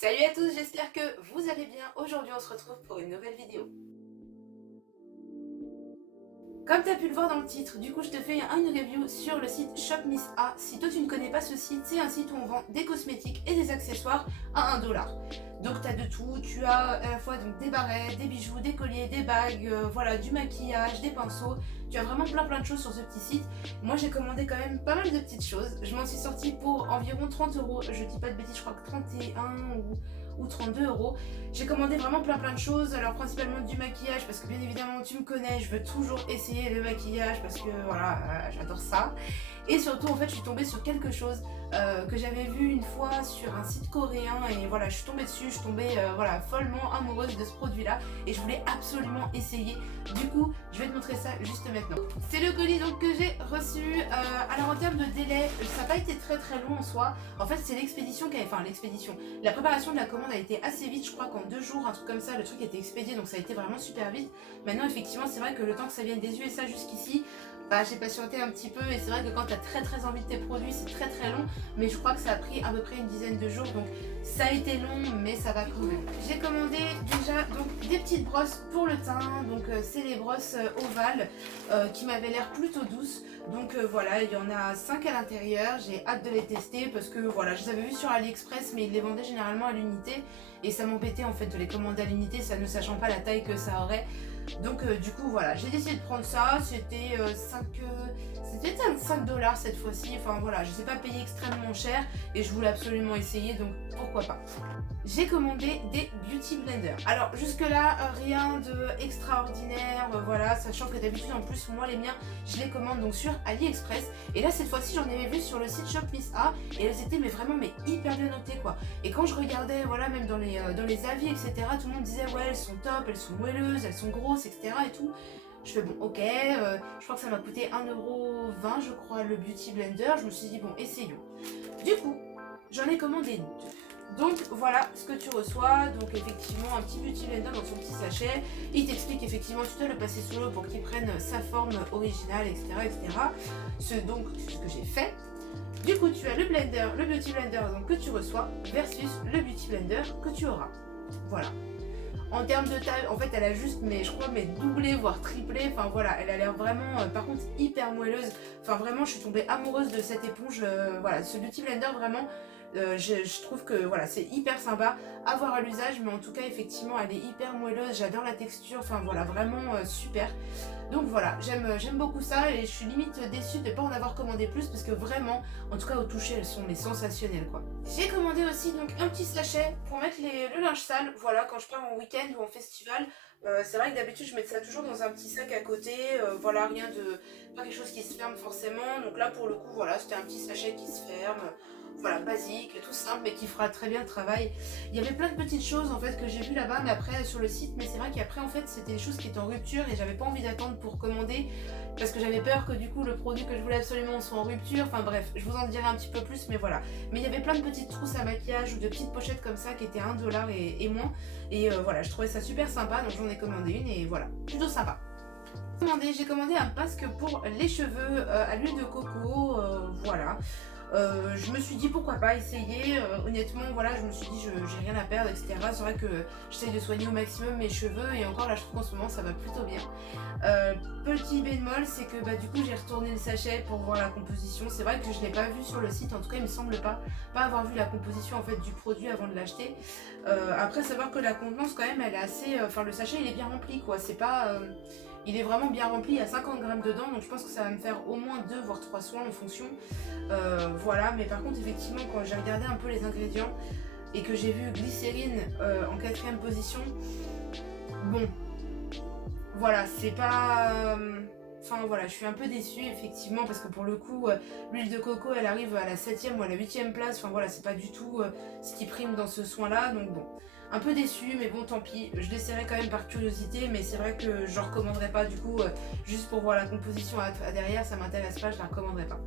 Salut à tous, j'espère que vous allez bien. Aujourd'hui on se retrouve pour une nouvelle vidéo. Comme tu as pu le voir dans le titre, du coup je te fais une review sur le site Shop Miss A. Si toi tu ne connais pas ce site, c'est un site où on vend des cosmétiques et des accessoires à 1 $. Donc tu as de tout, tu as à la fois donc, des barrettes, des bijoux, des colliers, des bagues, voilà, du maquillage, des pinceaux. Tu as vraiment plein de choses sur ce petit site. Moi j'ai commandé quand même pas mal de petites choses. Je m'en suis sortie pour environ 30 €. Je dis pas de bêtises, je crois que 31 ou 32 €. J'ai commandé vraiment plein de choses, alors principalement du maquillage parce que bien évidemment tu me connais, je veux toujours essayer le maquillage parce que voilà, j'adore ça. Et surtout en fait je suis tombée sur quelque chose que j'avais vu une fois sur un site coréen et voilà je suis tombée dessus, je suis tombée voilà, follement amoureuse de ce produit là et je voulais absolument essayer. Du coup je vais te montrer ça juste maintenant. C'est le colis donc que j'ai reçu. Alors en termes de délai, ça n'a pas été très long en soi. En fait c'est l'expédition qui a... Enfin l'expédition. La préparation de la commande a été assez vite, je crois qu'en 2 jours, un truc comme ça, le truc a été expédié donc ça a été vraiment super vite. Maintenant effectivement c'est vrai que le temps que ça vienne des USA jusqu'ici, bah, j'ai patienté un petit peu et c'est vrai que quand tu as très envie de tes produits c'est très long, mais je crois que ça a pris à peu près une dizaine de jours donc ça a été long mais ça va quand même. J'ai commandé déjà donc des petites brosses pour le teint, donc c'est les brosses ovales qui m'avaient l'air plutôt douces. Donc voilà, il y en a 5 à l'intérieur, j'ai hâte de les tester parce que voilà, je les avais vus sur AliExpress mais ils les vendaient généralement à l'unité et ça m'embêtait en fait de les commander à l'unité, ça ne sachant pas la taille que ça aurait. Donc du coup voilà, j'ai décidé de prendre ça, c'était 5 $ cette fois-ci, enfin voilà, je ne sais pas payer extrêmement cher et je voulais absolument essayer donc pourquoi pas. J'ai commandé des beauty blenders. Alors jusque là rien de extraordinaire, voilà, sachant que d'habitude en plus moi les miens je les commande donc sur AliExpress et là cette fois-ci j'en avais vu sur le site Shop Miss A et elles étaient mais vraiment mais hyper bien notées quoi. Et quand je regardais voilà même dans les avis etc, tout le monde disait ouais elles sont top, elles sont moelleuses, elles sont grosses etc et tout. Je fais bon ok, je crois que ça m'a coûté 1,20 € je crois le beauty blender, je me suis dit bon essayons. Du coup j'en ai commandé deux. Donc voilà ce que tu reçois, donc effectivement un petit beauty blender dans son petit sachet, il t'explique effectivement tu dois le passer sous l'eau pour qu'il prenne sa forme originale etc. C'est donc ce que j'ai fait. Du coup tu as le blender, le beauty blender donc, que tu reçois versus le beauty blender que tu auras. Voilà. En termes de taille, en fait elle a juste, mais je crois, mais doublé voire triplé, enfin voilà, elle a l'air vraiment, par contre hyper moelleuse, enfin vraiment je suis tombée amoureuse de cette éponge, voilà, ce beauty blender vraiment, je trouve que voilà, c'est hyper sympa à voir à l'usage, mais en tout cas effectivement elle est hyper moelleuse, j'adore la texture, enfin voilà, vraiment super. Donc voilà, j'aime beaucoup ça et je suis limite déçue de ne pas en avoir commandé plus parce que vraiment, en tout cas au toucher, elles sont mais sensationnelles quoi. J'ai commandé aussi donc un petit sachet pour mettre le linge sale, voilà, quand je pars en week-end ou en festival. C'est vrai que d'habitude je mets ça toujours dans un petit sac à côté, voilà, rien de... pas quelque chose qui se ferme forcément. Donc là pour le coup, voilà, c'était un petit sachet qui se ferme. Voilà, basique, tout simple, mais qui fera très bien le travail. Il y avait plein de petites choses en fait que j'ai vu là-bas, mais après sur le site, mais c'est vrai qu'après en fait c'était des choses qui étaient en rupture et j'avais pas envie d'attendre pour commander parce que j'avais peur que du coup le produit que je voulais absolument soit en rupture. Enfin bref, je vous en dirai un petit peu plus, mais voilà. Mais il y avait plein de petites trousses à maquillage ou de petites pochettes comme ça qui étaient à 1 $ et moins. Et voilà, je trouvais ça super sympa, donc j'en ai commandé une et voilà, plutôt sympa. J'ai commandé un masque pour les cheveux à l'huile de coco, voilà. Je me suis dit pourquoi pas essayer, honnêtement voilà, je me suis dit j'ai rien à perdre etc. C'est vrai que j'essaye de soigner au maximum mes cheveux et encore là je trouve qu'en ce moment ça va plutôt bien. Petit bémol, c'est que bah, du coup j'ai retourné le sachet pour voir la composition. C'est vrai que je l'ai pas vu sur le site, en tout cas il me semble pas avoir vu la composition en fait du produit avant de l'acheter. Après savoir que la contenance quand même elle est assez, enfin le sachet il est bien rempli quoi, c'est pas... il est vraiment bien rempli, il y a 50 grammes dedans, donc je pense que ça va me faire au moins 2 voire 3 soins en fonction. Voilà, mais par contre effectivement quand j'ai regardé un peu les ingrédients et que j'ai vu glycérine en 4e position, bon, voilà, c'est pas... Enfin voilà, je suis un peu déçue effectivement parce que pour le coup, l'huile de coco elle arrive à la 7e ou à la 8e place, enfin voilà, c'est pas du tout ce qui prime dans ce soin là, donc bon, un peu déçue mais bon tant pis, je l'essaierai quand même par curiosité, mais c'est vrai que je ne recommanderais pas du coup, juste pour voir la composition à derrière, ça m'intéresse pas, je la recommanderais pas.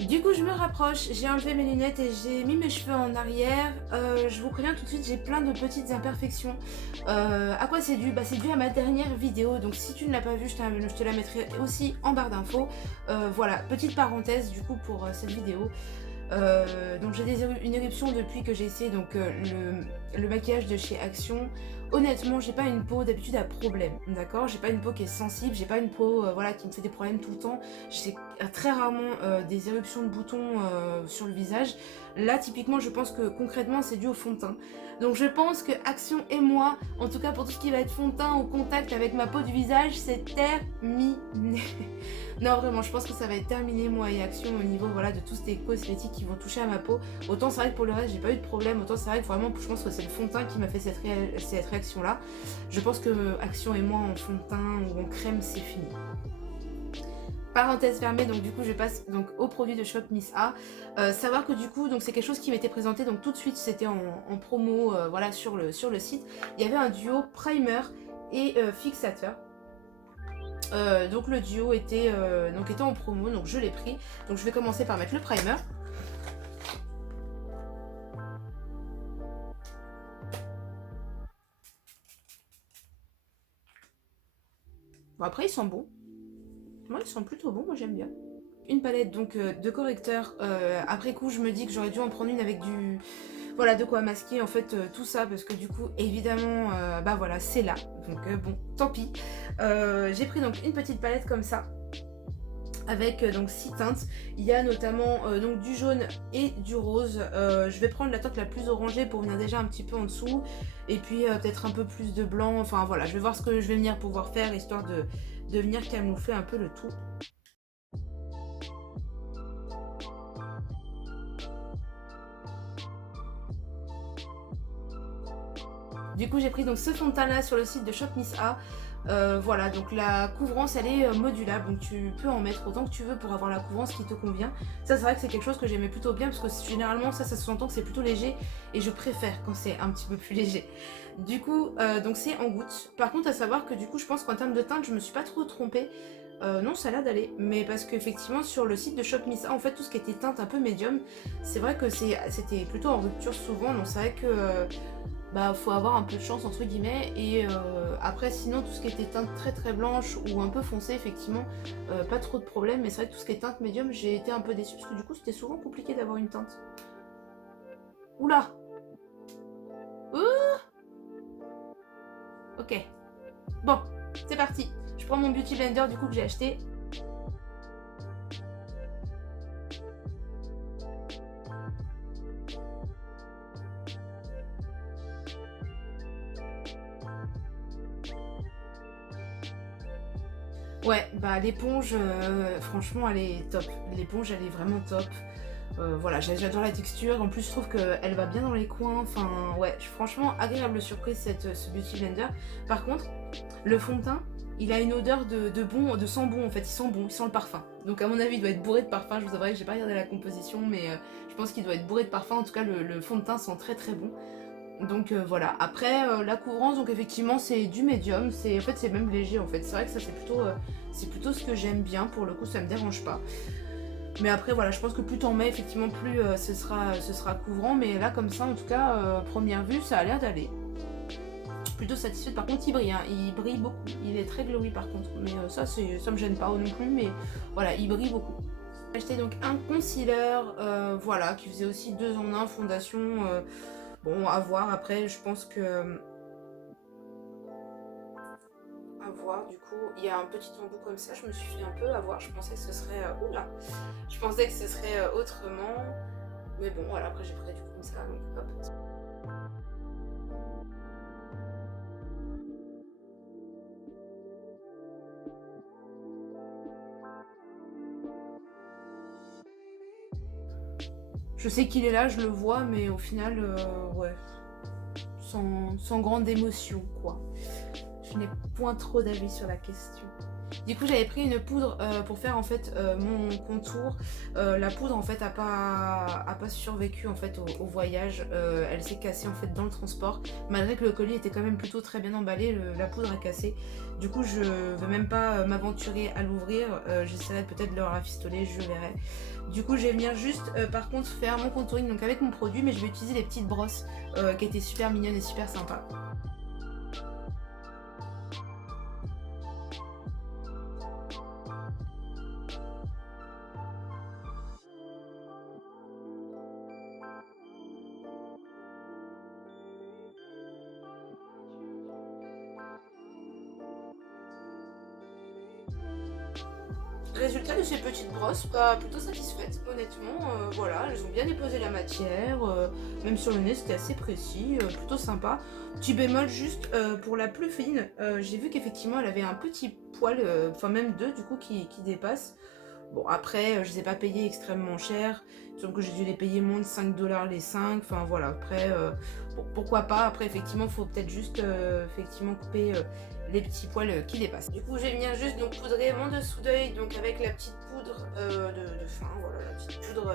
Du coup je me rapproche, j'ai enlevé mes lunettes et j'ai mis mes cheveux en arrière. Je vous préviens tout de suite, j'ai plein de petites imperfections. À quoi c'est dû? Bah c'est dû à ma dernière vidéo, donc si tu ne l'as pas vue, je te la mettrai aussi en barre d'infos. Voilà, petite parenthèse du coup pour cette vidéo. Donc j'ai une éruption depuis que j'ai essayé donc, le maquillage de chez Action. Honnêtement, j'ai pas une peau d'habitude à problème, d'accord? J'ai pas une peau qui est sensible, j'ai pas une peau voilà, qui me fait des problèmes tout le temps. J'ai très rarement des éruptions de boutons sur le visage. Là, typiquement, je pense que concrètement, c'est dû au fond de teint. Donc je pense que Action et moi, en tout cas pour tout ce qui va être fond de teint au contact avec ma peau du visage, c'est terminé. Non, vraiment, je pense que ça va être terminé, moi et Action, au niveau voilà, de tous ces cosmétiques qui vont toucher à ma peau. Autant c'est vrai que pour le reste, j'ai pas eu de problème. Autant c'est vrai que vraiment, je pense que c'est le fond de teint qui m'a fait cette réaction-là. Je pense que Action et moi, en fond de teint ou en crème, c'est fini. Parenthèse fermée, donc du coup je passe donc au produit de Shop Miss A. Savoir que du coup donc c'est quelque chose qui m'était présenté donc tout de suite, c'était en promo voilà sur le site. Il y avait un duo primer et fixateur. Donc le duo était en promo, donc je l'ai pris. Donc je vais commencer par mettre le primer. Bon, après ils sont bons. Moi ils sont plutôt bons, moi j'aime bien. Une palette donc de correcteurs. Après coup je me dis que j'aurais dû en prendre une avec du... Voilà, de quoi masquer en fait tout ça, parce que du coup évidemment bah voilà c'est là. Donc bon, tant pis. J'ai pris donc une petite palette comme ça, avec donc 6 teintes. Il y a notamment donc du jaune et du rose. Je vais prendre la teinte la plus orangée pour venir déjà un petit peu en dessous, et puis peut-être un peu plus de blanc. Enfin voilà, je vais voir ce que je vais venir pouvoir faire, histoire de venir camoufler un peu le tout. Du coup j'ai pris donc ce fond de teint là sur le site de Shop Miss A. Voilà, donc la couvrance elle est modulable, donc tu peux en mettre autant que tu veux pour avoir la couvrance qui te convient. Ça c'est vrai que c'est quelque chose que j'aimais plutôt bien, parce que généralement ça se sent que c'est plutôt léger, et je préfère quand c'est un petit peu plus léger. Du coup donc c'est en gouttes. Par contre à savoir que du coup je pense qu'en termes de teinte je me suis pas trop trompée. Non, ça a l'air d'aller, mais parce qu'effectivement sur le site de Shop Miss A, en fait tout ce qui était teinte un peu médium, c'est vrai que c'était plutôt en rupture souvent, donc c'est vrai que bah faut avoir un peu de chance entre guillemets. Et après sinon tout ce qui était teinte très très blanche ou un peu foncée, effectivement pas trop de problème. Mais c'est vrai que tout ce qui est teinte médium, j'ai été un peu déçue, parce que du coup c'était souvent compliqué d'avoir une teinte. Oula. Ok, bon c'est parti. Je prends mon beauty blender du coup que j'ai acheté. Ouais, bah l'éponge, franchement, elle est top. L'éponge, elle est vraiment top. Voilà, j'adore la texture. En plus, je trouve qu'elle va bien dans les coins. Enfin, ouais, franchement, agréable surprise ce Beauty Blender. Par contre, le fond de teint, il a une odeur de sent bon en fait. Il sent bon, il sent le parfum. Donc, à mon avis, il doit être bourré de parfum. Je vous avouerai que j'ai pas regardé la composition, mais je pense qu'il doit être bourré de parfum. En tout cas, le fond de teint sent très très bon. Donc voilà, après la couvrance, donc effectivement c'est du médium, en fait c'est même léger en fait. C'est vrai que ça c'est plutôt ce que j'aime bien, pour le coup ça me dérange pas. Mais après voilà, je pense que plus t'en mets effectivement plus ce sera couvrant, mais là comme ça en tout cas première vue ça a l'air d'aller. Plutôt satisfaite. Par contre il brille, hein. Il brille beaucoup, il est très glowy par contre, mais ça me gêne pas non plus, mais voilà il brille beaucoup. J'ai acheté donc un concealer, voilà, qui faisait aussi 2 en 1, fondation. Bon, à voir, après je pense que... À voir, du coup, il y a un petit embout comme ça, je me suis fait un peu avoir, je pensais que ce serait... oula. Je pensais que ce serait autrement, mais bon, voilà, après j'ai pris du coup comme ça, donc hop. Je sais qu'il est là, je le vois, mais au final, ouais, sans grande émotion, quoi. Je n'ai point trop d'avis sur la question. Du coup j'avais pris une poudre pour faire en fait mon contour. La poudre en fait a pas survécu en fait au voyage. Elle s'est cassée en fait dans le transport. Malgré que le colis était quand même plutôt très bien emballé, la poudre a cassé. Du coup je veux même pas m'aventurer à l'ouvrir. J'essaierai peut-être de le rafistoler, je verrai. Du coup je vais venir juste par contre faire mon contouring donc avec mon produit, mais je vais utiliser les petites brosses qui étaient super mignonnes et super sympas. Résultat de ces petites brosses, bah, plutôt satisfaite, honnêtement. Voilà, elles ont bien déposé la matière, même sur le nez c'était assez précis, plutôt sympa. Petit bémol juste pour la plus fine, j'ai vu qu'effectivement elle avait un petit poil, enfin même deux du coup qui dépassent. Bon après, je les ai pas payés extrêmement cher, donc j'ai dû les payer moins de 5 dollars les 5, enfin voilà, après, bon, pourquoi pas, après effectivement faut peut-être juste effectivement couper les petits poils qui dépassent. Du coup je vais venir juste donc poudrer mon dessous d'œil, donc avec la petite poudre de fin, voilà, la petite poudre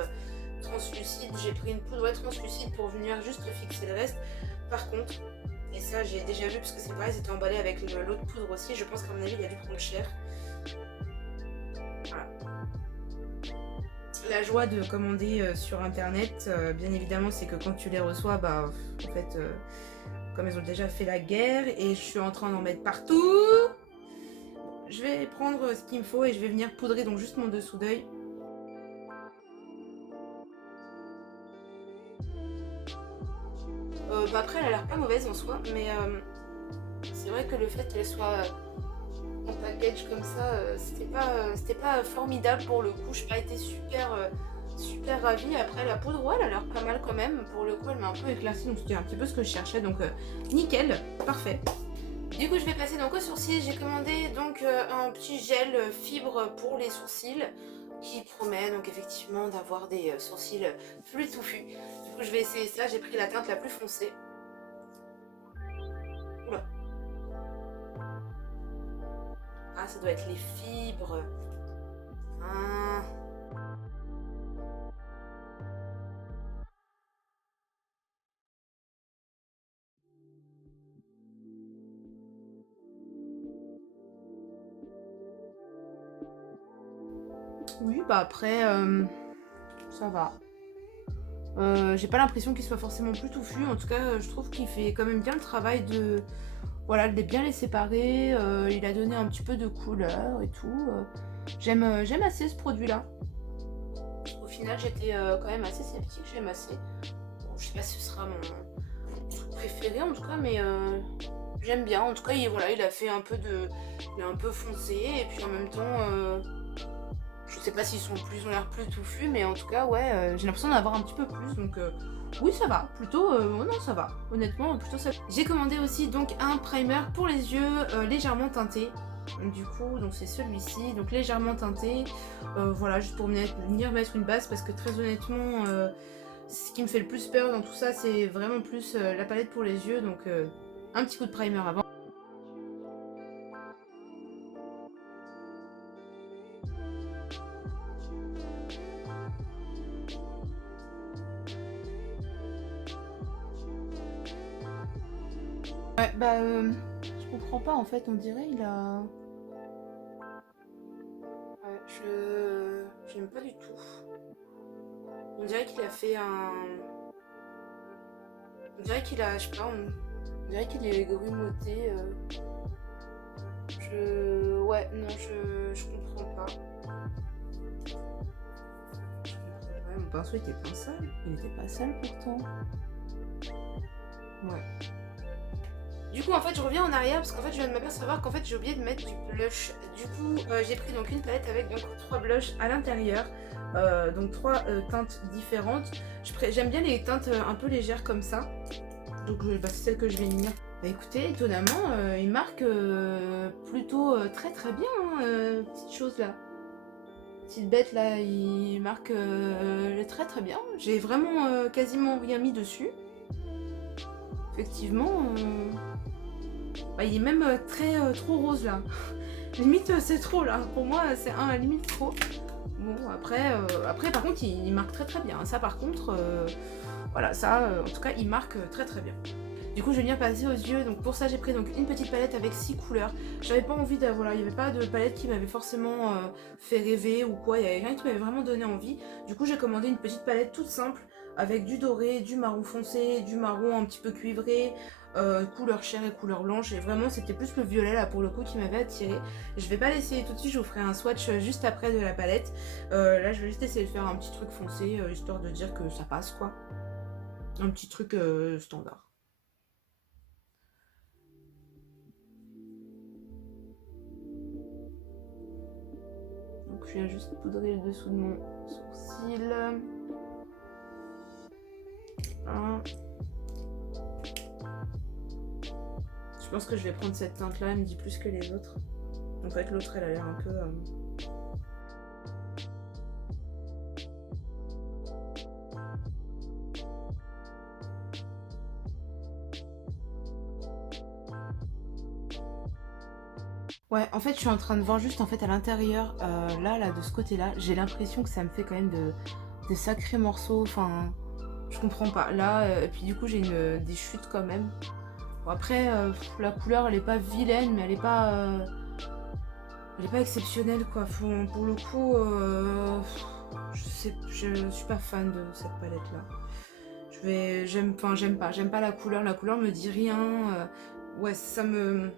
translucide, j'ai pris une poudre translucide pour venir juste fixer le reste. Par contre, et ça j'ai déjà vu parce que c'est pareil, c'était emballé avec l'autre poudre aussi, je pense qu'à mon avis il a dû prendre cher. Voilà. La joie de commander sur internet, bien évidemment, c'est que quand tu les reçois, bah en fait, comme elles ont déjà fait la guerre et je suis en train d'en mettre partout, je vais prendre ce qu'il me faut et je vais venir poudrer donc juste mon dessous d'œil. Bah après, elle a l'air pas mauvaise en soi, mais c'est vrai que le fait qu'elle soit en package comme ça, c'était pas formidable pour le coup. Je n'ai pas été super ravie. Après la poudre, ouais, elle a l'air pas mal quand même. Pour le coup, elle m'a un peu éclaircie, donc c'était un petit peu ce que je cherchais. Donc nickel, parfait. Du coup, je vais passer donc aux sourcils. J'ai commandé donc un petit gel fibre pour les sourcils qui promet donc effectivement d'avoir des sourcils plus touffus. Du coup, je vais essayer ça. J'ai pris la teinte la plus foncée. Oula. Ah, ça doit être les fibres. Ah. Oui, bah après, ça va. J'ai pas l'impression qu'il soit forcément plus touffu. En tout cas, je trouve qu'il fait quand même bien le travail de... Voilà, de bien les séparer. Il a donné un petit peu de couleur et tout. J'aime assez ce produit-là. Au final, j'étais quand même assez sceptique. J'aime assez. Bon, je sais pas si ce sera mon truc préféré en tout cas, mais j'aime bien. En tout cas, voilà, il a fait un peu de... Il est un peu foncé et puis en même temps... Je sais pas s'ils sont plus, ont l'air plus touffus, mais en tout cas, ouais, j'ai l'impression d'en avoir un petit peu plus, donc oui, ça va, plutôt, oh non, ça va, honnêtement, plutôt ça. J'ai commandé aussi donc un primer pour les yeux légèrement teinté, du coup, donc c'est celui-ci, donc légèrement teinté, voilà, juste pour venir mettre une base, parce que très honnêtement, ce qui me fait le plus peur dans tout ça, c'est vraiment plus la palette pour les yeux, donc un petit coup de primer avant. Ouais, bah, je comprends pas en fait, on dirait il a... Ouais, j'aime pas du tout. On dirait qu'il a fait un... On dirait qu'il a, je sais pas, on dirait qu'il est grumauté. Ouais, non, je comprends pas. Je comprends pas. Mon pinceau était pas sale. Il était pas sale pourtant. Ouais. Du coup, en fait, je reviens en arrière parce qu'en fait, je viens de m'apercevoir qu'en fait, j'ai oublié de mettre du blush. Du coup, j'ai pris donc une palette avec donc 3 blushs à l'intérieur. Donc 3 teintes différentes. J'aime bien les teintes un peu légères comme ça. Donc bah, c'est celle que je vais venir. Bah écoutez, étonnamment, il marque plutôt très très bien, hein, petite chose là. Petite bête là, il marque très très bien. J'ai vraiment quasiment rien mis dessus. Effectivement, bah, il est même trop rose là. Limite c'est trop là. Pour moi c'est un limite trop. Bon après par contre il marque très très bien. Ça par contre, voilà ça en tout cas il marque très très bien. Du coup je vais venir passer aux yeux, donc pour ça j'ai pris donc une petite palette avec 6 couleurs. J'avais pas envie d'avoir, voilà, il n'y avait pas de palette qui m'avait forcément fait rêver ou quoi, il n'y avait rien qui m'avait vraiment donné envie. Du coup j'ai commandé une petite palette toute simple avec du doré, du marron foncé, du marron un petit peu cuivré, couleur chair et couleur blanche, et vraiment c'était plus le violet là pour le coup qui m'avait attiré. Je vais pas l'essayer tout de suite, je vous ferai un swatch juste après de la palette. Là je vais juste essayer de faire un petit truc foncé, histoire de dire que ça passe quoi. Un petit truc standard. Donc je viens juste poudrer le dessous de mon sourcil. Voilà. Je pense que je vais prendre cette teinte là, elle me dit plus que les autres. En fait l'autre elle a l'air un peu... Ouais, en fait je suis en train de voir juste en fait à l'intérieur, là de ce côté là, j'ai l'impression que ça me fait quand même de sacrés morceaux, enfin je comprends pas. Là, et puis du coup j'ai des chutes quand même. Bon, après la couleur elle est pas vilaine mais elle est pas exceptionnelle quoi. Pour le coup, je suis pas fan de cette palette là. J'aime pas la couleur me dit rien. Ouais, ça me...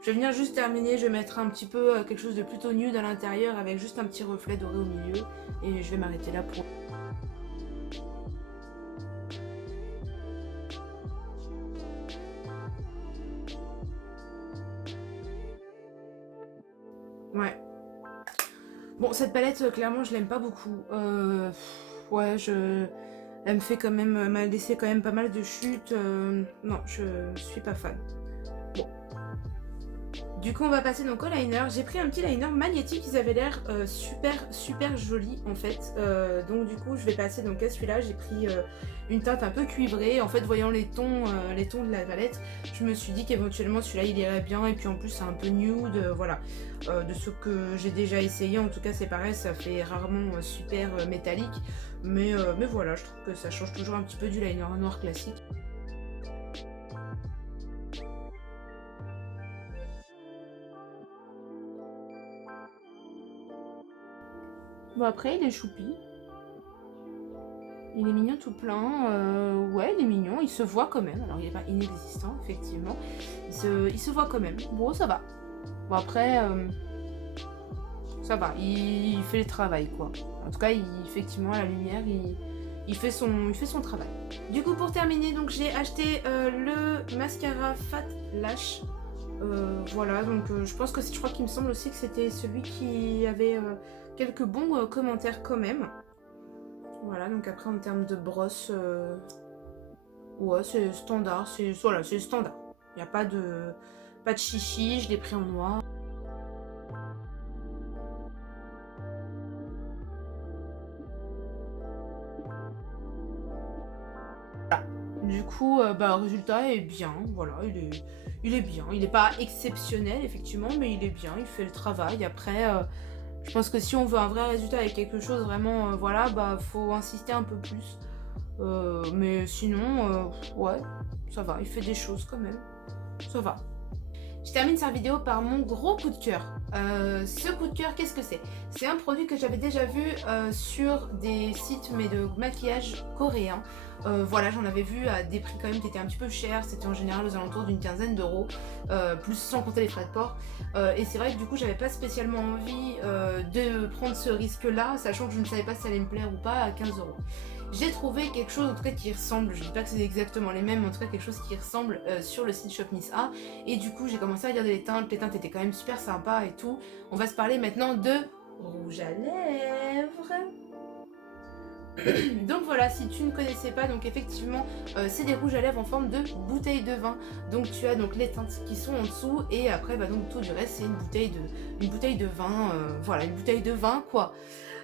Je vais venir juste terminer, je vais mettre un petit peu quelque chose de plutôt nude à l'intérieur avec juste un petit reflet doré au milieu et je vais m'arrêter là pour... Ouais. Bon, cette palette, clairement, je l'aime pas beaucoup. Ouais, elle me fait quand même... Elle m'a laissé quand même pas mal de chutes. Non, je suis pas fan. Bon. Du coup on va passer donc au liner. J'ai pris un petit liner magnétique, ils avaient l'air super joli en fait. Donc du coup je vais passer donc à celui-là. J'ai pris une teinte un peu cuivrée. En fait voyant les tons de la palette, je me suis dit qu'éventuellement celui-là il irait bien. Et puis en plus c'est un peu nude, voilà. De ce que j'ai déjà essayé, en tout cas c'est pareil, ça fait rarement super métallique. Mais voilà, je trouve que ça change toujours un petit peu du liner noir classique. Bon après il est choupi. Il est mignon tout plein. Ouais il est mignon, il se voit quand même. Alors il n'est pas inexistant effectivement. Il se voit quand même. Bon ça va. Bon après ça va, il fait le travail quoi. En tout cas effectivement à la lumière il fait son travail. Du coup pour terminer donc j'ai acheté le mascara Fat Lash. Voilà donc je crois qu'il me semble aussi que c'était celui qui avait quelques bons commentaires quand même. Voilà donc après en termes de brosse, ouais c'est standard, voilà, c'est standard. Il n'y a pas de chichi, je l'ai pris en noir. Voilà. Du coup le résultat est bien, voilà, il est bien. Il n'est pas exceptionnel effectivement mais il est bien, il fait le travail. Après je pense que si on veut un vrai résultat avec quelque chose vraiment, voilà, faut insister un peu plus. Mais sinon, ouais, ça va, il fait des choses quand même. Ça va. Je termine cette vidéo par mon gros coup de cœur. Ce coup de cœur, qu'est-ce que c'est? C'est un produit que j'avais déjà vu sur des sites mais de maquillage coréen. Voilà, j'en avais vu à des prix quand même qui étaient un petit peu chers. C'était en général aux alentours d'une quinzaine d'euros, plus sans compter les frais de port. Et c'est vrai que du coup, j'avais pas spécialement envie de prendre ce risque-là, sachant que je ne savais pas si ça allait me plaire ou pas à 15 euros. J'ai trouvé quelque chose en tout cas qui ressemble, je dis pas que c'est exactement les mêmes, mais en tout cas quelque chose qui ressemble sur le site Shop Miss A. Et du coup j'ai commencé à regarder les teintes étaient quand même super sympas et tout. On va se parler maintenant de rouge à lèvres. Donc voilà, si tu ne connaissais pas, donc effectivement c'est des rouges à lèvres en forme de bouteille de vin. Donc tu as donc les teintes qui sont en dessous et après donc tout du reste c'est une bouteille de vin, voilà, une bouteille de vin quoi.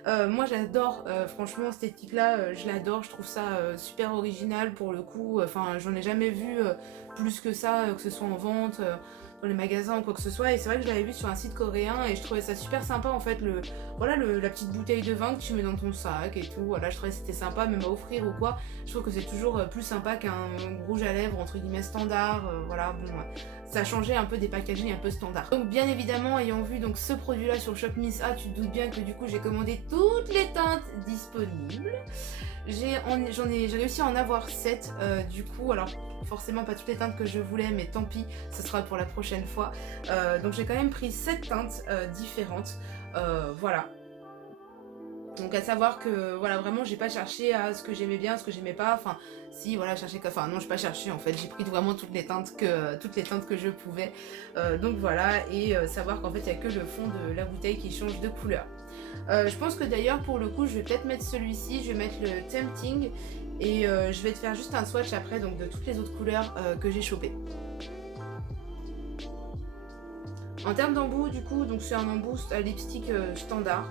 Moi j'adore, franchement cette esthétique là, je l'adore, je trouve ça super original pour le coup. Enfin j'en ai jamais vu plus que ça, que ce soit en vente, dans les magasins ou quoi que ce soit. Et c'est vrai que je l'avais vu sur un site coréen et je trouvais ça super sympa en fait. Voilà la petite bouteille de vin que tu mets dans ton sac et tout. Voilà, je trouvais que c'était sympa même à offrir ou quoi. Je trouve que c'est toujours plus sympa qu'un rouge à lèvres entre guillemets standard. Voilà, bon, ça changeait un peu des packaging un peu standards. Donc bien évidemment, ayant vu donc ce produit là sur Shop Miss A, tu te doutes bien que du coup j'ai commandé toutes les teintes disponibles. J'ai réussi à en avoir 7 du coup, alors forcément pas toutes les teintes que je voulais mais tant pis, ce sera pour la prochaine fois. Donc j'ai quand même pris 7 teintes différentes, voilà. Donc à savoir que voilà, vraiment j'ai pas cherché à ce que j'aimais bien, ce que j'aimais pas, enfin si voilà, chercher enfin non, j'ai pas cherché en fait, j'ai pris vraiment toutes les teintes que je pouvais. Donc voilà, et savoir qu'en fait il y a que le fond de la bouteille qui change de couleur. Je pense que d'ailleurs pour le coup je vais peut-être mettre celui-ci, je vais mettre le Tempting et je vais te faire juste un swatch après donc de toutes les autres couleurs que j'ai chopées. En termes d'embout, du coup, donc c'est un embout lipstick standard,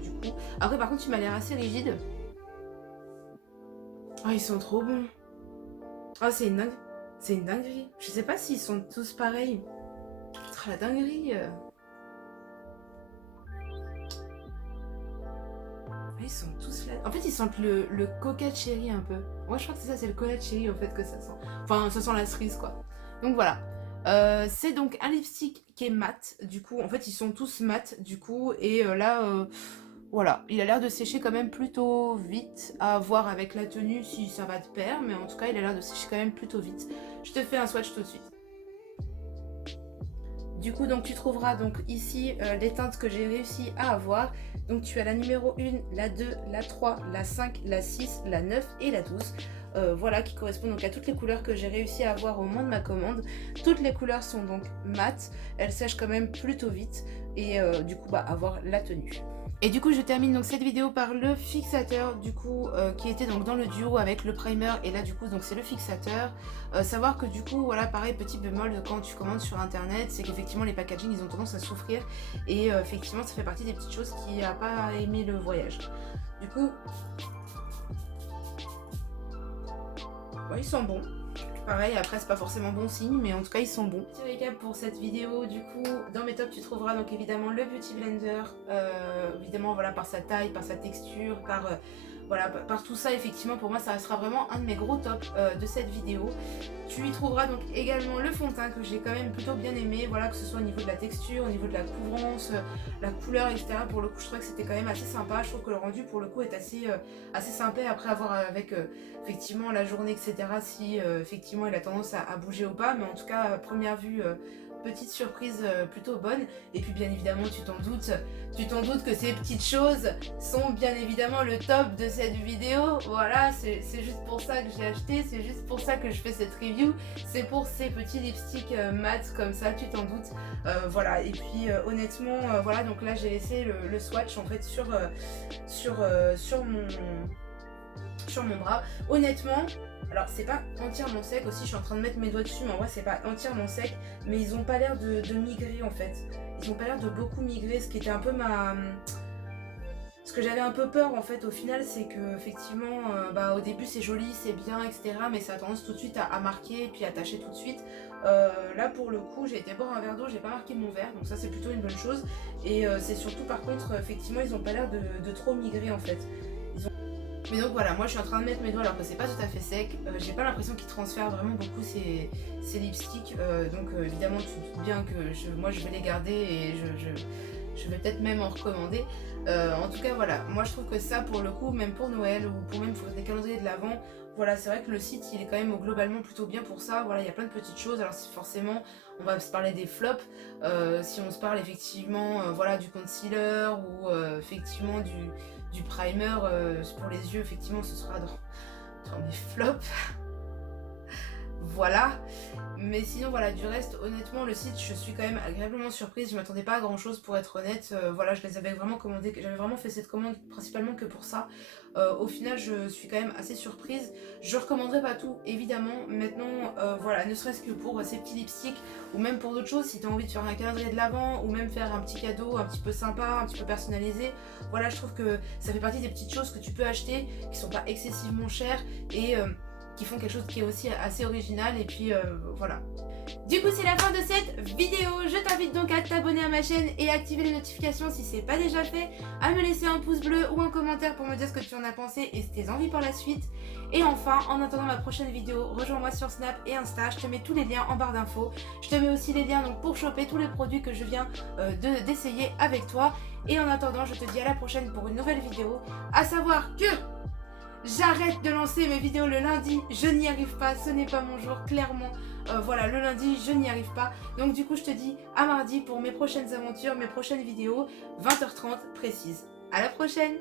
du coup. Après, par contre, il m'a l'air assez rigide. Ah, ils sont trop bons. Ah, c'est une dinguerie. Je sais pas s'ils sont tous pareils. C'est la dinguerie. Ah, ils sont tous là. En fait, ils sentent le coca cherry un peu. Moi, je crois que c'est ça, c'est le coca cherry en fait que ça sent. Enfin, ça sent la cerise, quoi. Donc voilà. C'est donc un lipstick qui est mat, du coup, en fait ils sont tous mat du coup, et là, voilà, il a l'air de sécher quand même plutôt vite, à voir avec la tenue si ça va de pair, mais en tout cas il a l'air de sécher quand même plutôt vite. Je te fais un swatch tout de suite. Du coup, donc tu trouveras donc ici les teintes que j'ai réussi à avoir. Donc tu as la numéro 1, la 2, la 3, la 5, la 6, la 9 et la 12. Voilà, qui correspondent donc à toutes les couleurs que j'ai réussi à avoir au moment de ma commande. Toutes les couleurs sont donc mates, elles sèchent quand même plutôt vite et du coup bah avoir la tenue. Et du coup je termine donc cette vidéo par le fixateur du coup qui était donc dans le duo avec le primer, et là du coup donc c'est le fixateur. Savoir que du coup voilà, pareil, petit bémol quand tu commandes sur internet, c'est qu'effectivement les packaging ils ont tendance à souffrir, et effectivement ça fait partie des petites choses qui a pas aimé le voyage. Du coup ouais, ils sont bons. Pareil, après c'est pas forcément bon signe, mais en tout cas ils sont bons. Petit récap pour cette vidéo, du coup dans mes tops tu trouveras donc évidemment le Beauty Blender, évidemment voilà, par sa taille, par sa texture, voilà, par tout ça. Effectivement pour moi ça restera vraiment un de mes gros tops de cette vidéo. Tu y trouveras donc également le fond de teint que j'ai quand même plutôt bien aimé, voilà, que ce soit au niveau de la texture, au niveau de la couvrance, la couleur, etc. Pour le coup je trouvais que c'était quand même assez sympa. Je trouve que le rendu pour le coup est assez sympa, après avoir avec effectivement la journée, etc. si effectivement il a tendance à bouger ou pas, mais en tout cas première vue, petite surprise plutôt bonne. Et puis bien évidemment tu t'en doutes que ces petites choses sont bien évidemment le top de cette vidéo. Voilà, c'est juste pour ça que j'ai acheté, c'est juste pour ça que je fais cette review, c'est pour ces petits lipsticks mat comme ça, tu t'en doutes. Voilà, et puis honnêtement voilà, donc là j'ai laissé le swatch en fait sur mon bras. Honnêtement, alors c'est pas entièrement sec aussi, je suis en train de mettre mes doigts dessus, mais en vrai c'est pas entièrement sec, mais ils ont pas l'air de migrer en fait. Ils ont pas l'air de beaucoup migrer, ce qui était un peu ce que j'avais un peu peur en fait au final, c'est que effectivement au début c'est joli, c'est bien, etc. mais ça a tendance tout de suite à marquer et puis à tacher tout de suite. Là pour le coup j'ai été boire un verre d'eau, j'ai pas marqué mon verre, donc ça c'est plutôt une bonne chose. Et c'est surtout par contre effectivement ils ont pas l'air de trop migrer en fait. Mais donc voilà, moi je suis en train de mettre mes doigts alors que c'est pas tout à fait sec. J'ai pas l'impression qu'ils transfèrent vraiment beaucoup ces lipsticks. Donc évidemment tu te doutes bien que moi je vais les garder et je vais peut-être même en recommander. En tout cas voilà, moi je trouve que ça pour le coup, même pour Noël ou pour même pour des calendriers de l'Avent, voilà, c'est vrai que le site il est quand même globalement plutôt bien pour ça. Voilà, il y a plein de petites choses. Alors forcément on va se parler des flops, si on se parle effectivement voilà, du concealer ou effectivement du primer pour les yeux, effectivement ce sera dans mes flops. Voilà, mais sinon voilà, du reste honnêtement le site je suis quand même agréablement surprise, je m'attendais pas à grand chose pour être honnête. Voilà, je les avais vraiment commandés, j'avais vraiment fait cette commande principalement que pour ça. Au final je suis quand même assez surprise. Je recommanderais pas tout évidemment, maintenant voilà, ne serait-ce que pour ces petits lipsticks ou même pour d'autres choses, si tu as envie de faire un calendrier de l'Avent ou même faire un petit cadeau un petit peu sympa, un petit peu personnalisé, voilà, je trouve que ça fait partie des petites choses que tu peux acheter, qui sont pas excessivement chères et qui font quelque chose qui est aussi assez original. Et puis voilà. Du coup c'est la fin de cette vidéo, je t'invite donc à t'abonner à ma chaîne et activer les notifications si c'est pas déjà fait, à me laisser un pouce bleu ou un commentaire pour me dire ce que tu en as pensé et tes envies par la suite. Et enfin, en attendant ma prochaine vidéo, rejoins-moi sur Snap et Insta, je te mets tous les liens en barre d'infos. Je te mets aussi les liens donc pour choper tous les produits que je viens d'essayer avec toi. Et en attendant, je te dis à la prochaine pour une nouvelle vidéo, à savoir que j'arrête de lancer mes vidéos le lundi, je n'y arrive pas, ce n'est pas mon jour, clairement. Voilà, le lundi, je n'y arrive pas. Donc du coup, je te dis à mardi pour mes prochaines aventures, mes prochaines vidéos, 20h30 précise. À la prochaine!